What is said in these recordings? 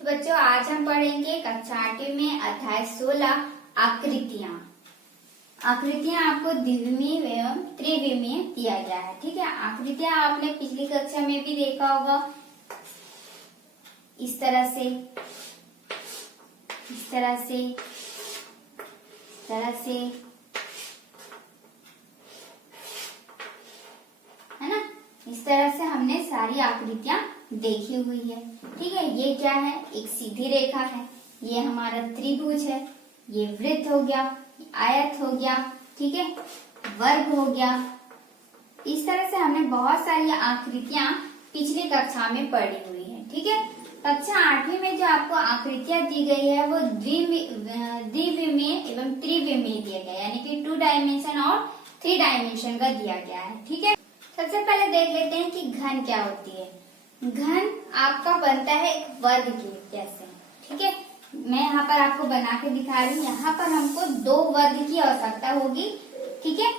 तो बच्चों आज हम पढ़ेंगे कक्षा 8 में अध्याय 16 आकृतियां। आकृतियां आपको द्विविमीय एवं त्रिविमीय दिया गया है। ठीक है, आकृतियां आपने पिछली कक्षा में भी देखा होगा। इस तरह से, इस तरह से, इस तरह से, है ना। इस तरह से हमने सारी आकृतियां देखी हुई है। ठीक है, ये क्या है? एक सीधी रेखा है, ये हमारा त्रिभुज है, ये वृत्त हो गया, आयत हो गया, ठीक है, वर्ग हो गया। इस तरह से हमने बहुत सारी आकृतियां पिछली कक्षा में पढ़ी हुई है। ठीक है, कक्षा 8वीं में जो आपको आकृतियां दी गई है वो द्विविमीय एवं त्रिविमीय दिया गया, यानी कि 2 डायमेंशन और 3 डायमेंशन का दिया गया है। ठीक है, सबसे पहले देख लेते हैं कि घन क्या होती है। घन आपका बनता है एक वर्ग के जैसे। ठीक है, मैं यहाँ पर आपको बना के दिखा रही हूँ। यहाँ पर हमको 2 वर्ग की आवश्यकता होगी। ठीक है,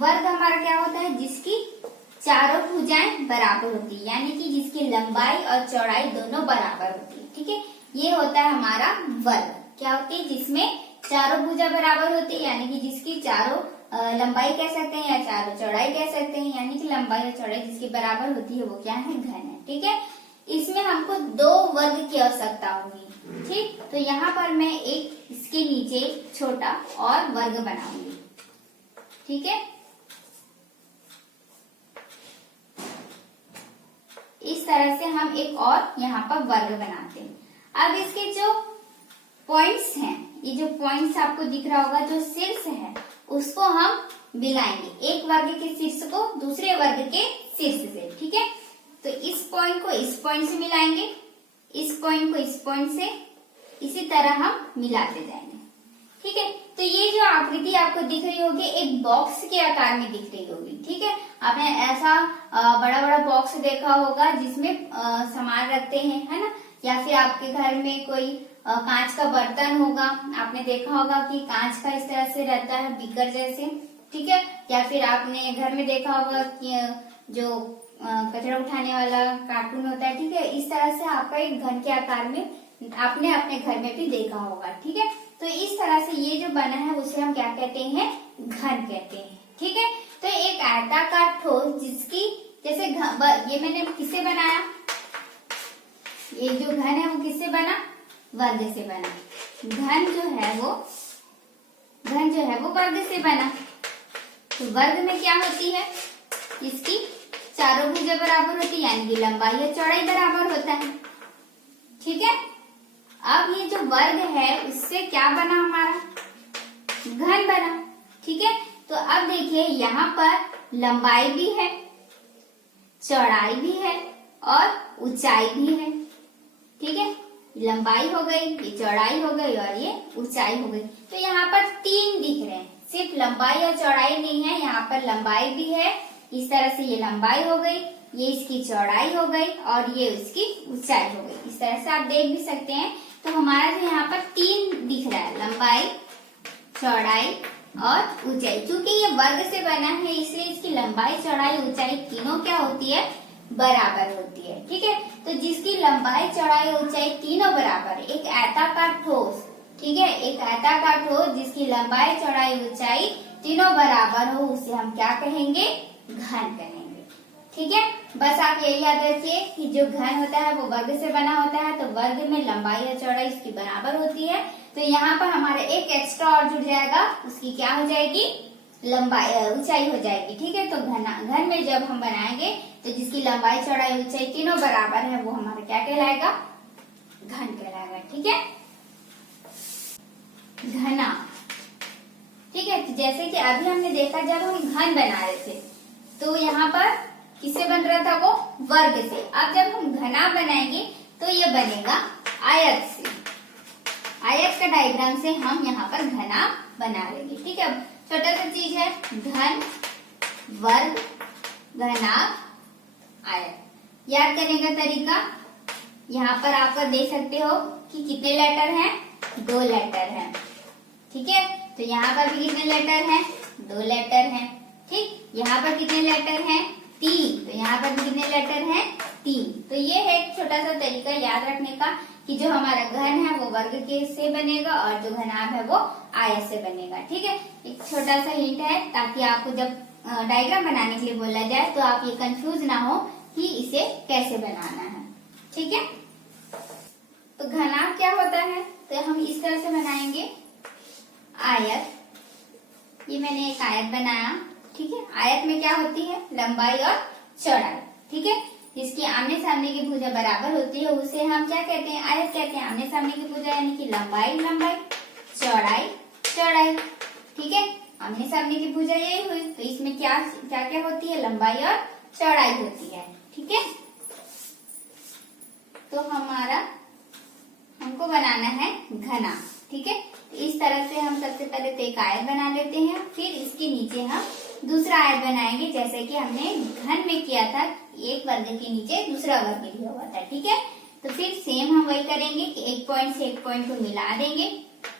वर्ग हमारा क्या होता है? जिसकी चारों भुजाएं बराबर होती है, यानी कि जिसकी लंबाई और चौड़ाई दोनों बराबर होती है। ठीक है, ये होता है हमारा वर्ग। क्या होती है? जिसमें चारों भुजा बराबर होती है, यानी कि जिसकी चारों लंबाई कह सकते हैं या चारों चौड़ाई कह सकते हैं, यानी कि लंबाई और चौड़ाई जिसकी बराबर होती है वो क्या है? घन है। ठीक है, इसमें हमको 2 वर्ग की आवश्यकता होगी। ठीक, तो यहाँ पर मैं एक इसके नीचे छोटा और वर्ग बनाऊंगी। ठीक है, इस तरह से हम एक और यहाँ पर वर्ग बनाते हैं। अब इसके जो पॉइंट्स हैं, ये जो पॉइंट्स आपको दिख रहा होगा, जो शीर्ष है उसको हम मिलाएंगे, एक वर्ग के शीर्ष को दूसरे वर्ग के शीर्ष से। ठीक है, तो इस पॉइंट को इस पॉइंट से मिलाएंगे, इस पॉइंट को इस पॉइंट से, इसी तरह हम मिलाते जाएंगे। ठीक है, तो ये जो आकृति आपको दिख रही होगी एक बॉक्स के आकार में दिख रही होगी। ठीक है, आपने ऐसा बड़ा बड़ा बॉक्स देखा होगा जिसमें सामान रखते हैं, है ना, या फिर आपके घर में कोई कांच का बर्तन होगा, आपने देखा होगा कि कांच का इस तरह से रहता है बीकर जैसे। ठीक है, या फिर आपने घर में देखा होगा कि जो कचरा उठाने वाला कार्टून होता है। ठीक है, इस तरह से आपका एक घन के आकार में आपने अपने घर में भी देखा होगा। ठीक है, तो इस तरह से ये जो बना है उसे हम क्या कहते हैं? घन कहते हैं। ठीक है, तो एक आयताकार ठोस जिसकी जैसे ये मैंने किससे बनाया? ये जो घन है वो किससे बना? वर्ग से बना। घन जो है वो वर्ग से बना। तो वर्ग में क्या होती है? इसकी चारों भुजा बराबर होती है, यानी कि लंबाई और चौड़ाई बराबर होता है। ठीक है, अब ये जो वर्ग है उससे क्या बना? हमारा घन बना। ठीक है, तो अब देखिए यहाँ पर लंबाई भी है, चौड़ाई भी है और ऊंचाई भी है। ठीक है, लंबाई हो गई, ये चौड़ाई हो गई और ये ऊंचाई हो गई। तो यहाँ पर 3 दिख रहे हैं, सिर्फ लंबाई और चौड़ाई नहीं है, यहाँ पर लंबाई भी है। इस तरह से ये लंबाई हो गई, ये इसकी चौड़ाई हो गई और ये उसकी ऊंचाई हो गई। इस तरह से आप देख भी सकते हैं। तो हमारा जो यहाँ पर 3 दिख रहा है, लंबाई, चौड़ाई और ऊंचाई। क्योंकि ये वर्ग से बना है इसलिए इसकी लंबाई, चौड़ाई, ऊंचाई तीनों क्या होती है? बराबर होती है। ठीक है, तो जिसकी लंबाई, चौड़ाई, ऊंचाई तीनों बराबर, एक आयताकार ठोस। ठीक है, एक आयताकार ठोस जिसकी लंबाई, चौड़ाई, ऊंचाई तीनों बराबर हो उसे हम क्या कहेंगे? घन कहेंगे। ठीक है, बस आप यही याद रखिए कि जो घन होता है वो वर्ग से बना होता है, तो वर्ग में लंबाई और चौड़ाई इसकी बराबर होती है। तो यहाँ पर हमारे एक एक्स्ट्रा और जुड़ जाएगा, उसकी क्या हो जाएगी? लंबाई, ऊंचाई हो जाएगी। ठीक है, तो घन में जब हम बनाएंगे तो जिसकी लंबाई, चौड़ाई, ऊंचाई तीनों बराबर है वो हमारा क्या कहलाएगा? घन कहलाएगा। ठीक है, घना। ठीक है, तो जैसे कि अभी हमने देखा जब हम घन बना रहे थे तो यहाँ पर किससे बन रहा था? वो वर्ग से। अब जब हम घना बनाएंगे तो ये बनेगा आयत से। आयत का डायग्राम से हम यहाँ पर घना बना लेंगे। ठीक है, छोटा सा चीज है, घन, वर्ग, घनाभ, आयत। याद करने का तरीका यहाँ पर आप देख सकते हो कि कितने लेटर हैं? 2 लेटर हैं। ठीक है, तो यहाँ पर भी कितने लेटर हैं? 2 लेटर हैं। ठीक, यहाँ पर कितने लेटर हैं? 3। तो यहाँ पर भी कितने लेटर हैं? 3। तो ये है एक छोटा सा तरीका याद रखने का कि जो हमारा घन है वो वर्ग के से बनेगा और जो घनाभ है वो आयत से बनेगा। ठीक है, एक छोटा सा हिंट है ताकि आपको जब डायग्राम बनाने के लिए बोला जाए तो आप ये कंफ्यूज ना हो कि इसे कैसे बनाना है। ठीक है, तो घनाभ क्या होता है, तो हम इस तरह से बनाएंगे आयत। ये मैंने एक आयत बनाया। ठीक है, आयत में क्या होती है, लंबाई और चौड़ाई। ठीक है, जिसकी आमने सामने की भुजा बराबर होती है उसे हम क्या कहते हैं, आयत कहते हैं। आमने सामने की भुजा यानी कि लंबाई लंबाई, चौड़ाई चौड़ाई। ठीक है, आमने सामने की भुजा यही हुई, तो इसमें क्या क्या क्या होती है, लंबाई और चौड़ाई होती है। ठीक है, तो हमको बनाना है घना। ठीक है, तो इस तरह से हम सबसे पहले तो एक आयत बना लेते हैं, फिर इसके नीचे हम दूसरा आयत बनाएंगे जैसे कि हमने घन में किया था, एक वर्ग के नीचे दूसरा वर्ग लिया हुआ था। ठीक है, तो फिर सेम हम वही करेंगे कि एक पॉइंट से एक पॉइंट को मिला देंगे।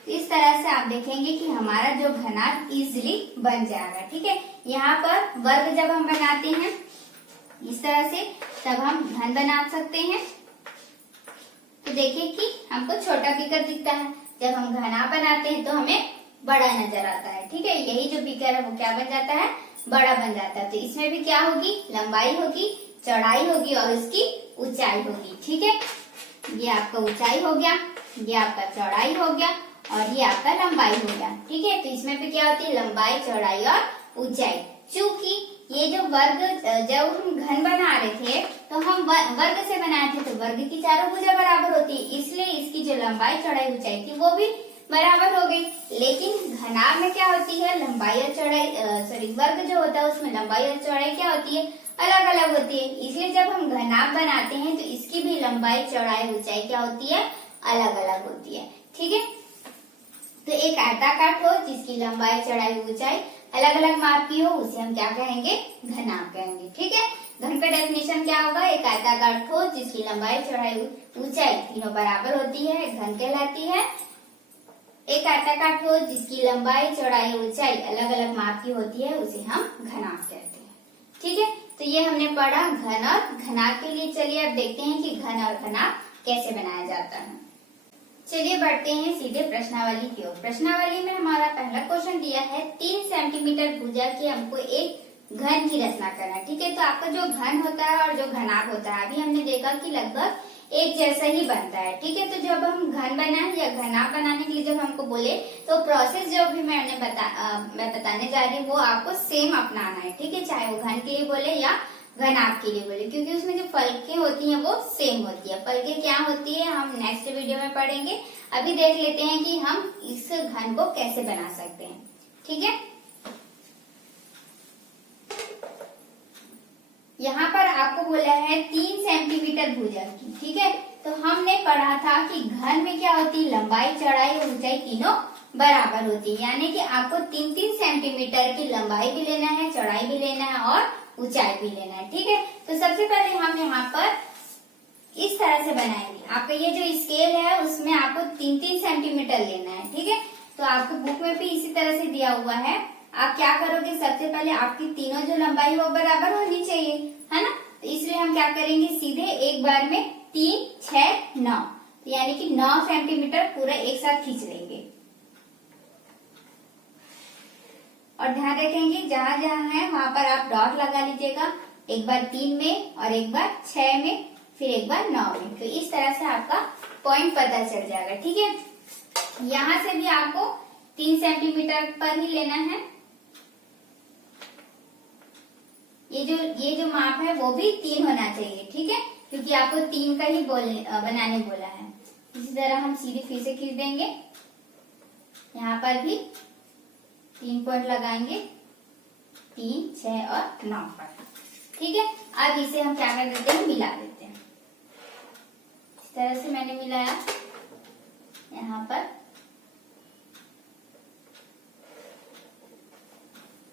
तो इस तरह से आप देखेंगे कि हमारा जो घनाभ इजिली बन जाएगा। ठीक है, यहाँ पर वर्ग जब हम बनाते हैं इस तरह से तब हम घन बना सकते हैं। तो देखिए कि हमको छोटा पिकर दिखता है, जब हम घनाभ बनाते हैं तो हमें बड़ा नजर आता है। ठीक है, यही जो पिकर है वो क्या बन जाता है, बड़ा बन जाता है। तो इसमें भी क्या होगी, लंबाई होगी, चौड़ाई होगी और उसकी ऊंचाई होगी। ठीक है, ये आपका ऊंचाई हो गया, ये आपका चौड़ाई हो गया और ये आपका लंबाई हो गया। ठीक है, तो इसमें भी क्या होती है, लंबाई चौड़ाई और ऊंचाई। चूंकि ये जो वर्ग जब हम घन बना रहे थे तो हम वर्ग से बनाए थे, तो वर्ग की चारों भुजा बराबर होती है, इसलिए इसकी जो लंबाई चौड़ाई ऊंचाई थी वो भी बराबर हो गई। लेकिन घनाभ में क्या होती है, लंबाई और चौड़ाई वर्ग जो होता है उसमें लंबाई और चौड़ाई क्या होती है, अलग अलग होती है। इसलिए जब हम घनाभ बनाते हैं तो इसकी भी लंबाई चौड़ाई ऊंचाई क्या होती है, अलग अलग होती है। ठीक है, तो एक आयताकार ठोस जिसकी लंबाई चौड़ाई ऊंचाई अलग अलग माप की हो उसे हम क्या कहेंगे, घनाभ कहेंगे। ठीक है, घन का डेफिनेशन क्या होगा, एक आयताकार ठोस जिसकी लंबाई चौड़ाई ऊंचाई तीनों बराबर होती है घन कहलाती है। एक आयताकार ठोस जिसकी लंबाई चौड़ाई ऊंचाई अलग अलग माप की होती है उसे हम घनाभ कहते हैं। ठीक है, तो ये हमने पढ़ा घन और घनाभ के लिए। चलिए अब देखते हैं कि घन और घनाभ कैसे बनाया जाता है। चलिए बढ़ते हैं सीधे प्रश्नावली की ओर। प्रश्नावली में हमारा पहला क्वेश्चन दिया है 3 सेंटीमीटर भुजा की हमको एक घन की रचना करना है। ठीक है, तो आपका जो घन होता है और जो घनाभ होता है अभी हमने देखा कि लगभग एक जैसा ही बनता है। ठीक है, तो जब हम घन बनाए या घनाभ बनाने के लिए जब हमको बोले तो प्रोसेस जो भी मैं बताने जा रही हूँ वो आपको सेम अपनाना है। ठीक है, चाहे वो घन के लिए बोले या घनाभ के लिए बोले, क्योंकि उसमें जो फलकें होती हैं वो सेम होती है। फलकें क्या होती है हम नेक्स्ट वीडियो में पढ़ेंगे। अभी देख लेते हैं कि हम इस घन को कैसे बना सकते हैं। ठीक है, यहाँ पर आपको बोला है 3 सेंटीमीटर भुजा की। ठीक है, तो हमने पढ़ा था कि घन में क्या होती है, लंबाई चौड़ाई और ऊंचाई तीनों बराबर होती है, यानी कि आपको 3-3 सेंटीमीटर की लंबाई भी लेना है, चौड़ाई भी लेना है और ऊंचाई भी लेना है। ठीक है, तो सबसे पहले हम यहाँ पर इस तरह से बनाएंगे। आपका ये जो स्केल है उसमें आपको 3-3 सेंटीमीटर लेना है। ठीक है, तो आपको बुक में भी इसी तरह से दिया हुआ है। आप क्या करोगे, सबसे पहले आपकी तीनों जो लंबाई वो बराबर होनी चाहिए, है ना। तो इसलिए हम क्या करेंगे, सीधे एक बार में 3, 6, 9 यानी कि 9 सेंटीमीटर पूरा एक साथ खींच लेंगे। और ध्यान रखेंगे जहां जहां है वहां पर आप डॉट लगा लीजिएगा, एक बार 3 में और एक बार 6 में फिर एक बार 9 में। तो इस तरह से आपका पॉइंट पता चल जाएगा। ठीक है, यहाँ से भी आपको 3 सेंटीमीटर पर ही लेना है। ये जो माप है वो भी 3 होना चाहिए। ठीक है, क्योंकि आपको 3 का ही बनाने बोला है। इसी तरह हम सीधे फिर से खींच देंगे, यहाँ पर भी 3 पॉइंट लगाएंगे, 3, 6 और 9 पर। ठीक है, अब इसे हम क्या कर देते हैं, मिला देते हैं। इस तरह से मैंने मिलाया, यहाँ पर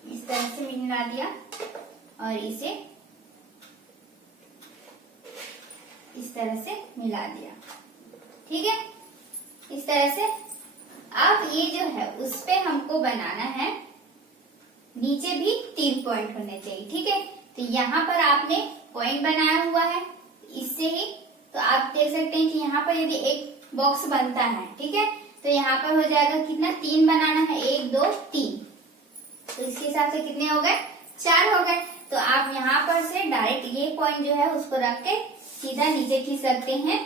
इस तरह से मिला दिया और इसे इस तरह से मिला दिया। ठीक है, इस तरह से। अब ये जो है उस पे हमको बनाना है, नीचे भी 3 पॉइंट होने चाहिए। ठीक है, तो यहाँ पर आपने पॉइंट बनाया हुआ है, इससे ही। तो आप देख सकते हैं कि यहाँ पर यदि एक बॉक्स बनता है, ठीक है, तो यहाँ पर हो जाएगा कितना, 3 बनाना है, 1 2 3। तो इसके हिसाब से कितने हो गए, 4 हो गए। तो आप यहाँ पर से डायरेक्ट ये पॉइंट जो है उसको रख के सीधा नीचे खींच सकते हैं।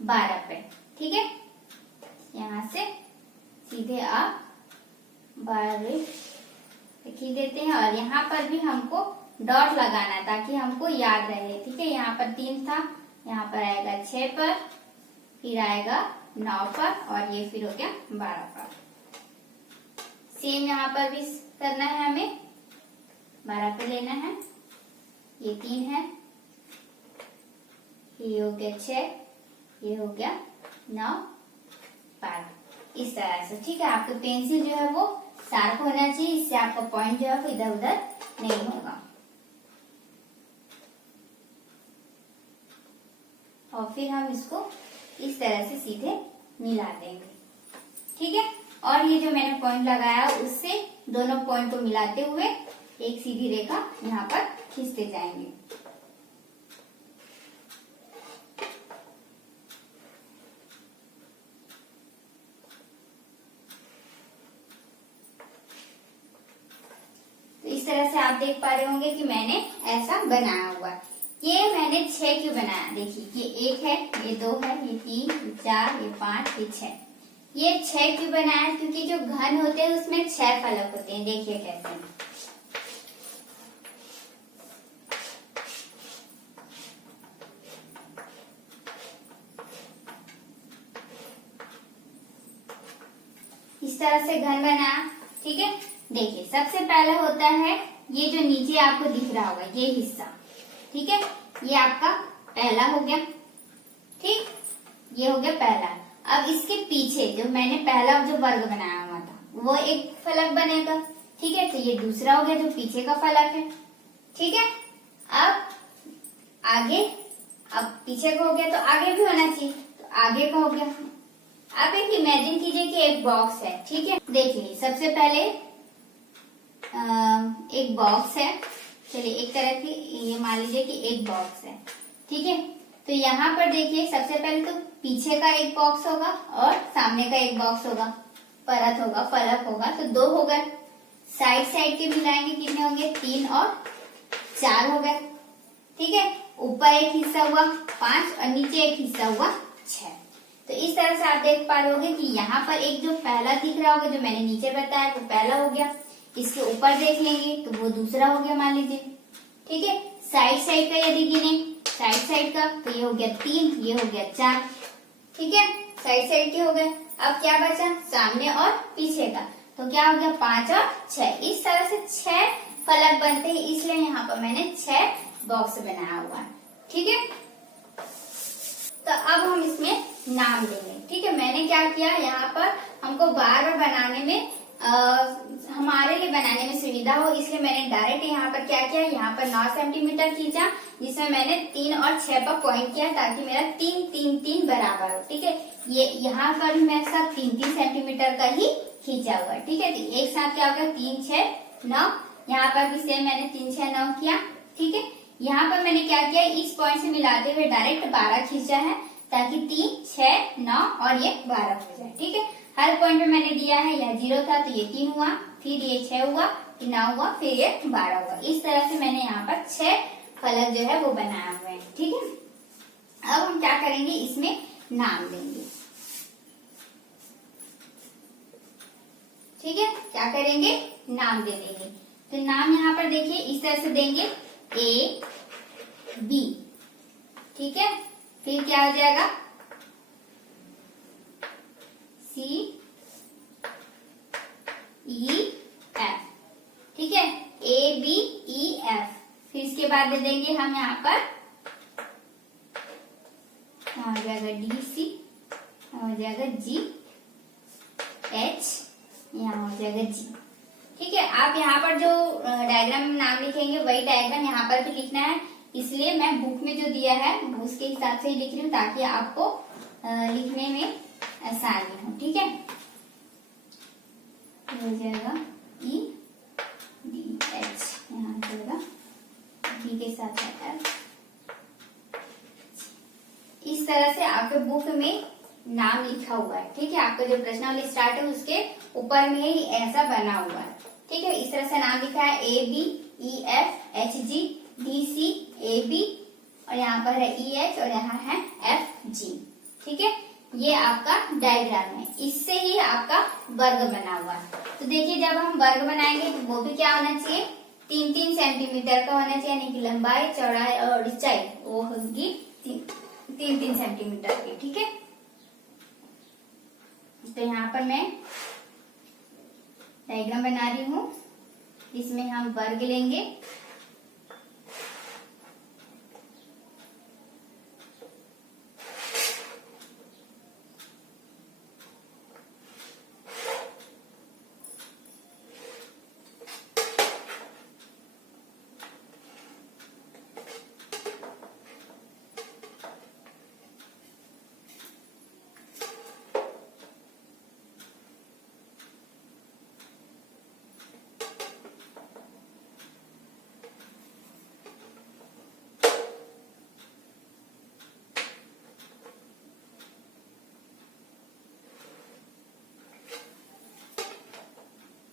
बारह पे, ठीक है, यहाँ से सीधे आप 12 खींच देते हैं। और यहाँ पर भी हमको डॉट लगाना है ताकि हमको याद रहे, ठीक है। यहाँ पर 3 था, यहाँ पर आएगा 6 पर, फिर आएगा 9 पर, और ये फिर हो गया 12 पर। सेम यहाँ पर भी करना है हमें, 12 पे लेना है, ये 3 है, ये हो गया 6, ये हो गया 9 12, इस तरह से, ठीक है। आपकी पेंसिल जो है वो शार्प होना चाहिए, इससे आपका पॉइंट जो है वो इधर उधर नहीं होगा। और फिर हम इसको इस तरह से सीधे मिला देंगे, ठीक है। और ये जो मैंने पॉइंट लगाया उससे दोनों पॉइंट को मिलाते हुए एक सीधी रेखा यहाँ पर खींचते जाएंगे। तो इस तरह से आप देख पा रहे होंगे कि मैंने ऐसा बनाया हुआ है। ये मैंने 6 क्यों बनाया, देखिए, ये 1 है, ये 2 है, ये 3, ये 4, ये 5, ये 6। ये 6 क्यों बनाया, क्योंकि जो घन होते हैं उसमें 6 फलक होते हैं। देखिए कैसे, इस तरह से घन बनाया, ठीक है। देखिए सबसे पहले होता है ये जो नीचे आपको दिख रहा होगा ये हिस्सा, ठीक है, ये आपका पहला हो गया, ठीक, ये हो गया पहला। अब इसके पीछे जो मैंने पहला जो वर्ग बनाया हुआ था वो एक फलक बनेगा, ठीक है। तो ये दूसरा हो गया जो पीछे का फलक है, ठीक है। अब आगे, अब पीछे का हो गया तो आगे भी होना चाहिए, तो आगे का हो गया। आप एक इमेजिन कीजिए कि एक बॉक्स है, ठीक है। देखिए सबसे पहले एक बॉक्स है, चलिए एक तरह की, ये मान लीजिए कि एक बॉक्स है, ठीक है। तो यहाँ पर देखिए सबसे पहले तो पीछे का एक बॉक्स होगा और सामने का एक बॉक्स होगा, परत होगा, फलक होगा, तो 2 हो गए। साइड साइड के मिलाएंगे कितने होंगे, 3 और 4 हो गए, ठीक है। ऊपर एक हिस्सा हुआ 5 और नीचे एक हिस्सा हुआ 6। तो इस तरह से आप देख पा रहे होंगे कि यहाँ पर एक जो पहला दिख रहा होगा जो मैंने नीचे बताया वो पहला हो गया। इसके ऊपर देख लेंगे तो वो दूसरा हो गया मान लीजिए, ठीक है। साइड साइड का यदि गिने साइड साइड का तो ये हो गया 3, ये हो गया 4, ठीक है। साइड साइड के हो गए। अब क्या बचा, सामने और पीछे का, तो क्या हो गया 5 और 6। इस तरह से 6 फलक बनते हैं, इसलिए यहाँ पर मैंने 6 बॉक्स बनाया हुआ है, ठीक है। तो अब हम इसमें नाम देंगे, ठीक है। मैंने क्या किया, यहाँ पर हमको बार बार बनाने में हमारे लिए बनाने में सुविधा हो, इसलिए मैंने डायरेक्ट यहाँ पर क्या किया, यहाँ पर 9 सेंटीमीटर खींचा, जिसमें मैंने 3 और 6 पर पॉइंट किया ताकि मेरा 3 3 3 बराबर हो, ठीक है। ये यहाँ पर भी मेरे साथ 3 3 सेंटीमीटर का ही खींचा हुआ है, ठीक है। तो एक साथ क्या हो गया 3 6 9, यहाँ पर भी सेम मैंने 3 6 9 किया, ठीक है। यहाँ पर मैंने क्या किया, इस पॉइंट से मिलाते हुए डायरेक्ट 12 खींचा है ताकि 3 6 9 और ये 12 हो जाए, ठीक है। हर पॉइंट में मैंने दिया है, यह 0 था तो ये 3 हुआ, फिर ये 6 हुआ, फिर 9 हुआ, फिर ये 12 हुआ। इस तरह से मैंने यहाँ पर 6 फलक जो है वो बनाया हुआ है, ठीक है। अब हम क्या करेंगे, इसमें नाम देंगे, ठीक है। क्या करेंगे, नाम दे देंगे। तो नाम यहाँ पर देखिए इस तरह से देंगे A B, ठीक है। फिर क्या हो जाएगा C E F, ठीक है, A B E F। फिर इसके बाद दे देंगे हम यहाँ पर, यहाँ हो जाएगा D C, यहाँ हो जाएगा G H, यहाँ हो जाएगा G, ठीक है। आप यहाँ पर जो डायग्राम में नाम लिखेंगे वही डायग्राम यहाँ पर भी लिखना है, इसलिए मैं बुक में जो दिया है उसके हिसाब से ही लिख रही हूँ ताकि आपको लिखने में आसानी हो, ठीक है। हो जाएगा बुक में नाम लिखा हुआ है। ठीक है, आपका जो प्रश्नावली स्टार्ट है उसके ऊपर में ही ऐसा बना हुआ है। ठीक है, इस तरह से नाम लिखा है ABEFHG DC AB और यहाँ पर है EH और यहाँ है FG। ठीक है, ये आपका डायग्राम है, इससे ही आपका वर्ग बना हुआ है। तो देखिए जब हम वर्ग बनाएंगे तो वो भी क्या होना चाहिए, 3-3 सेंटीमीटर का होना चाहिए, यानी कि लंबाई चौड़ाई और ऊंचाई वो होगी 3-3 सेंटीमीटर की। ठीक है, तो यहाँ पर मैं डायग्राम बना रही हूँ, इसमें हम वर्ग लेंगे।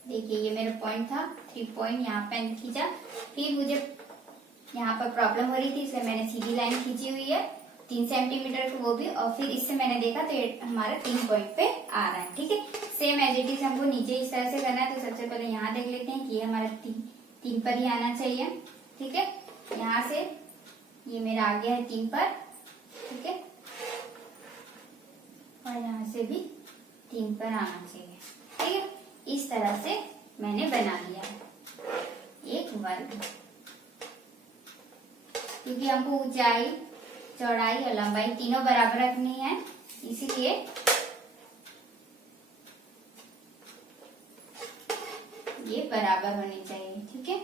देखिए ये मेरा पॉइंट था, 3 पॉइंट यहाँ पे खींचा, फिर मुझे यहाँ पर प्रॉब्लम हो रही थी इसलिए मैंने सीधी लाइन खींची हुई है 3 सेंटीमीटर की, वो भी, और फिर इससे मैंने देखा तो ये हमारा 3 पॉइंट पे आ रहा है। ठीक है, सेम एज इट इज हमको नीचे इस तरह से करना है। तो सबसे पहले यहाँ देख लेते हैं कि ये हमारा 3 पर ही आना चाहिए। ठीक है, यहाँ से ये मेरा आ गया है 3 पर। ठीक है, और यहाँ से भी 3 पर आना चाहिए। ठीक है, इस तरह से मैंने बना लिया है एक वर्ग, क्योंकि हमको ऊंचाई चौड़ाई और लंबाई तीनों बराबर रखनी है, इसीलिए ये बराबर होनी चाहिए। ठीक है,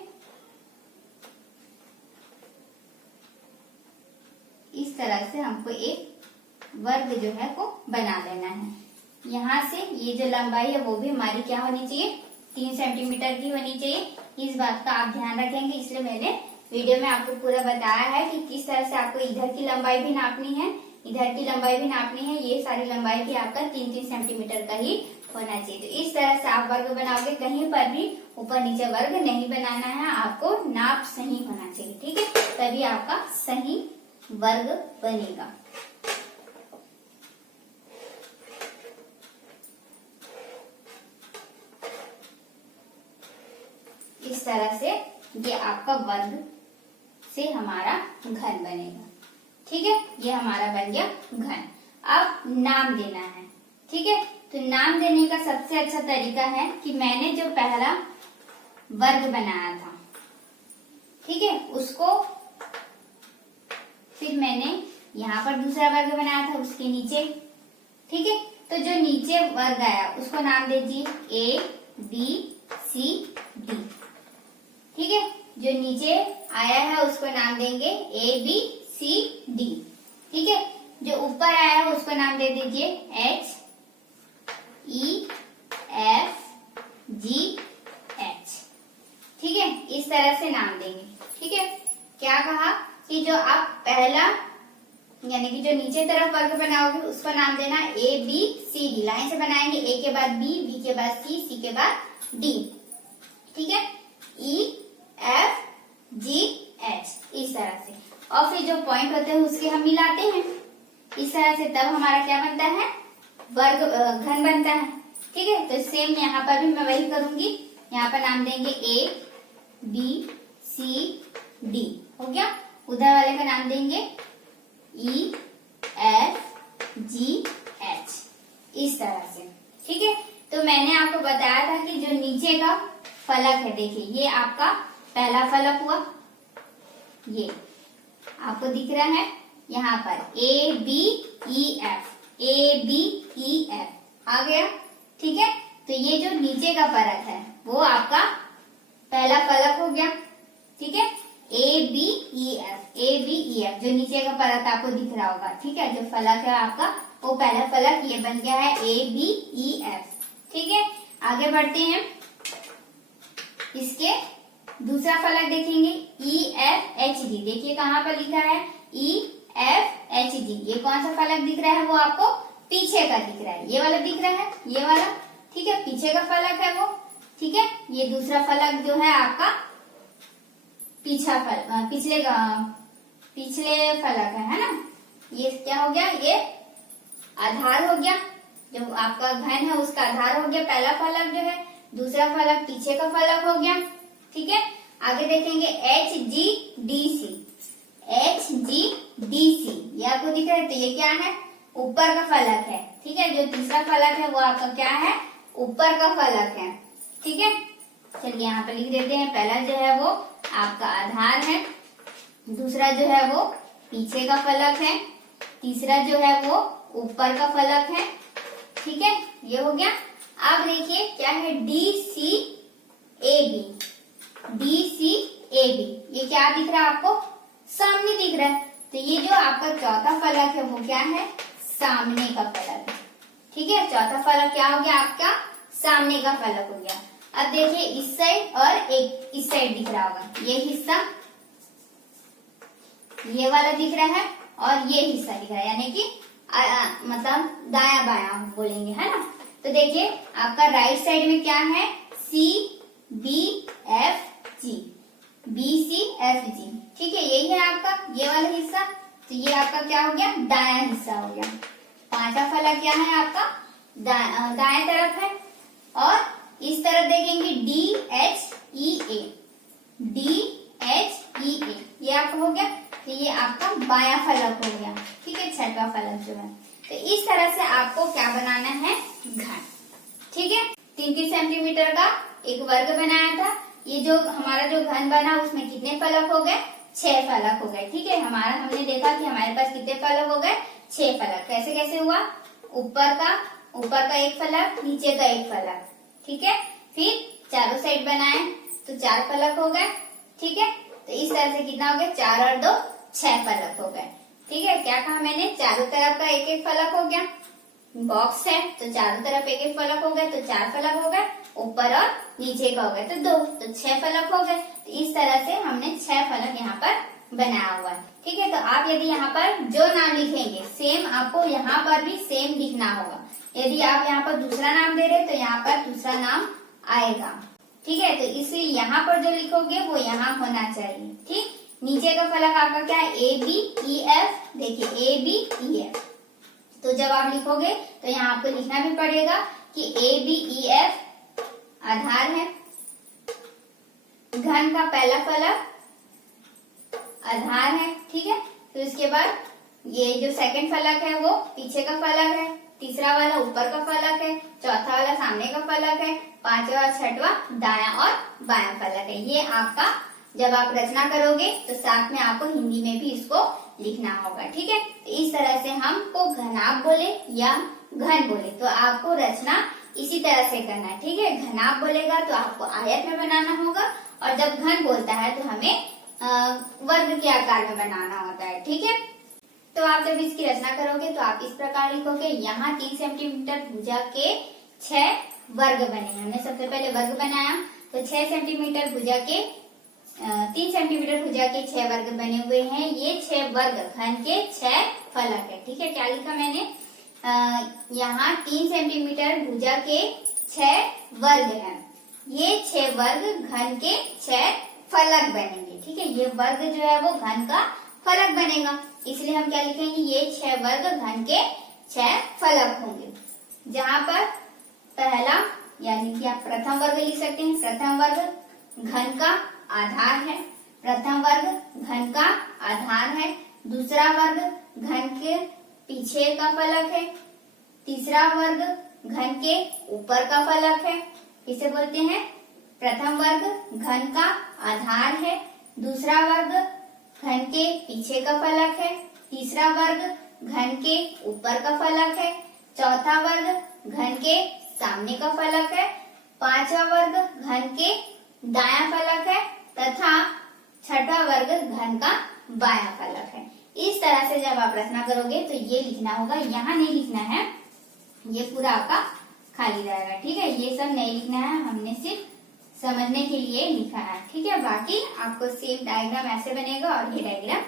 इस तरह से हमको एक वर्ग जो है वो बना लेना है। यहाँ से ये जो लंबाई है वो भी हमारी क्या होनी चाहिए, 3 सेंटीमीटर की होनी चाहिए। इस बात का आप ध्यान रखेंगे, इसलिए मैंने वीडियो में आपको पूरा बताया है कि किस तरह से आपको इधर की लंबाई भी नापनी है, इधर की लंबाई भी नापनी है। ये सारी लंबाई भी आपका 3-3 सेंटीमीटर का ही होना चाहिए। तो इस तरह से आप वर्ग बनाओगे, कहीं पर भी ऊपर नीचे वर्ग नहीं बनाना है, आपको नाप सही होना चाहिए। ठीक है, तभी आपका सही वर्ग बनेगा। इस तरह से ये आपका वर्ग से हमारा घन बनेगा। ठीक है, ये हमारा बन गया घन। अब नाम देना है। ठीक है, तो नाम देने का सबसे अच्छा तरीका है कि मैंने जो पहला वर्ग बनाया था, ठीक है, उसको फिर मैंने यहाँ पर दूसरा वर्ग बनाया था उसके नीचे। ठीक है, तो जो नीचे वर्ग आया उसको नाम दीजिए ABCD। ठीक है, जो नीचे आया है उसको नाम देंगे ABCD। ठीक है, जो ऊपर आया है उसको नाम दे दीजिए HEFGH। ठीक है, इस तरह से नाम देंगे। ठीक है, क्या कहा कि जो आप पहला यानी कि जो नीचे तरफ वर्ग बनाओगे उसको नाम देना ABCD। लाइन से बनाएंगे, A के बाद B, B के बाद C, C के बाद D। ठीक है, EFGH इस तरह से, और फिर जो पॉइंट होते हैं उसके हम मिलाते हैं इस तरह से, तब हमारा क्या बनता है, वर्ग घन बनता है। ठीक है, तो सेम यहाँ पर भी मैं वही करूंगी। यहाँ पर नाम देंगे ABCD, हो गया। उधर वाले का नाम देंगे EFGH इस तरह से। ठीक है, तो मैंने आपको बताया था कि जो नीचे का फलक है, देखिए ये आपका पहला फलक हुआ, ये आपको दिख रहा है यहाँ पर ABEF आ गया। ठीक है, तो ये जो नीचे का परत है वो आपका पहला फलक हो गया। ठीक है, ABEF जो नीचे का परत आपको दिख रहा होगा। ठीक है, जो फलक है आपका वो पहला फलक ये बन गया है ABEF। ठीक है, आगे बढ़ते हैं, इसके दूसरा फलक देखेंगे EFHG। देखिए कहाँ पर लिखा है EFHG। H G. ये कौन सा फलक दिख रहा है, वो आपको पीछे का दिख रहा है, ये वाला दिख रहा है, ये वाला, ठीक है, पीछे का फलक है वो, ठीक है। ये दूसरा फलक जो है आपका पिछले फलक है ना। ये क्या हो गया, ये आधार हो गया, जो आपका घन है उसका आधार हो गया पहला फलक जो है, दूसरा फलक पीछे का फलक हो गया, ठीक है। आगे देखेंगे H G D C, H G D C, ये आपको दिख रहा है, तो ये क्या है, ऊपर का फलक है, ठीक है। जो तीसरा फलक है वो आपका क्या है, ऊपर का फलक है, ठीक है। चलिए यहाँ पे लिख देते हैं, पहला जो है वो आपका आधार है, दूसरा जो है वो पीछे का फलक है, तीसरा जो है वो ऊपर का फलक है, ठीक है। ये हो गया। अब देखिए क्या है, D C A B, D C A B, ये क्या दिख रहा है आपको, सामने दिख रहा है, तो ये जो आपका चौथा फलक है वो क्या है, सामने का फलक है, ठीक है। चौथा फलक क्या हो गया आपका, सामने का फलक हो गया। अब देखिए इस साइड और एक इस साइड दिख रहा होगा, ये हिस्सा ये वाला दिख रहा है और ये हिस्सा दिख रहा है, यानी कि मतलब दाया बाया बोलेंगे, है ना। तो देखिए आपका राइट साइड में क्या है, C B F G, B C F G, ठीक है, यही है आपका ये वाला हिस्सा। तो ये आपका क्या हो गया, दाया हिस्सा हो गया। पांचवा फलक क्या है आपका, दाएं तरफ है। और इस तरफ देखेंगे डी एच ई ए, डी एच ई ए, ये आपका हो गया, तो ये आपका बायां फलक हो गया, ठीक है, छठवां फलक जो है। तो इस तरह से आपको क्या बनाना है, घन, ठीक है। 3-3 सेंटीमीटर का एक वर्ग बनाया था। ये जो हमारा जो घन बना उसमें कितने फलक हो गए, 6 फलक हो गए, ठीक है। हमने देखा कि हमारे पास कितने फलक हो गए, 6 फलक। कैसे कैसे हुआ, ऊपर का एक फलक, नीचे का एक फलक, ठीक है। फिर चारों साइड बनाए तो 4 फलक हो गए, ठीक है। तो इस तरह से कितना हो गया, 4 और 2 6 फलक हो गए, ठीक है। क्या कहा मैंने, चारों तरफ का एक एक फलक हो गया, बॉक्स है तो चारों तरफ एक एक फलक हो गए, तो 4 फलक हो गए, ऊपर और नीचे का हो गया तो 2, तो 6 फलक हो गए। तो इस तरह से हमने 6 फलक यहाँ पर बनाया हुआ है, ठीक है। तो आप यदि यहाँ पर जो नाम लिखेंगे सेम आपको यहाँ पर भी सेम लिखना होगा। यदि आप यहाँ पर दूसरा नाम दे रहे तो यहाँ पर दूसरा नाम आएगा, ठीक है। तो इसलिए यहाँ पर जो लिखोगे वो यहाँ होना चाहिए, ठीक। नीचे का फलक आपका क्या है, ए बी ई एफ, देखिए ए बी ई एफ। तो जब आप लिखोगे तो यहाँ आपको लिखना भी पड़ेगा कि ए बी ई एफ आधार है, घन का पहला फलक आधार है, ठीक है। फिर उसके बाद ये जो सेकंड फलक है वो पीछे का फलक है, तीसरा वाला ऊपर का फलक है, चौथा वाला सामने का फलक है, पांचवा और छठवा दायां और बायां फलक है। ये आपका जब आप रचना करोगे तो साथ में आपको हिंदी में भी इसको लिखना होगा, ठीक है। तो इस तरह से हमको घनाभ बोले या घन बोले तो आपको रचना इसी तरह से करना है, ठीक है। घनाभ बोलेगा तो आपको आयत में बनाना होगा, और जब घन बोलता है तो हमें वर्ग के आकार में बनाना होता है, ठीक है। तो आप जब इसकी रचना करोगे तो आप इस प्रकार लिखोगे, यहाँ 3 सेंटीमीटर भुजा के 6 वर्ग बने। हमने सबसे पहले वर्ग बनाया तो 6 सेंटीमीटर भुजा के 3 सेंटीमीटर भुजा के 6 वर्ग बने हुए हैं। ये 6 वर्ग घन के 6 फलक है, ठीक है। क्या लिखा मैंने, यहाँ 3 सेंटीमीटर भुजा के 6 वर्ग है, ये 6 वर्ग घन के 6 फलक बनेंगे, ठीक है। ये वर्ग जो है वो घन का फलक बनेगा, इसलिए हम क्या लिखेंगे, ये 6 वर्ग घन के 6 फलक होंगे। जहाँ पर पहला यानी कि आप प्रथम वर्ग लिख सकते हैं, प्रथम वर्ग घन का आधार है, प्रथम वर्ग घन का आधार है, दूसरा वर्ग घन के पीछे का फलक है, तीसरा वर्ग घन के ऊपर का फलक है। इसे बोलते हैं प्रथम वर्ग घन का आधार है, दूसरा वर्ग घन के पीछे का फलक है, तीसरा वर्ग घन के ऊपर का फलक है, चौथा वर्ग घन के सामने का फलक है, पांचवा वर्ग घन के दायां फलक है तथा छठा वर्ग घन का बायां फलक है। इस तरह से जब आप रचना करोगे तो ये लिखना होगा, यहाँ नहीं लिखना है, ये पूरा आपका खाली रहेगा, ठीक है। ये सब नहीं लिखना है, हमने सिर्फ समझने के लिए लिखा है, ठीक है। बाकी आपको सेम डायग्राम ऐसे बनेगा और ये डायग्राम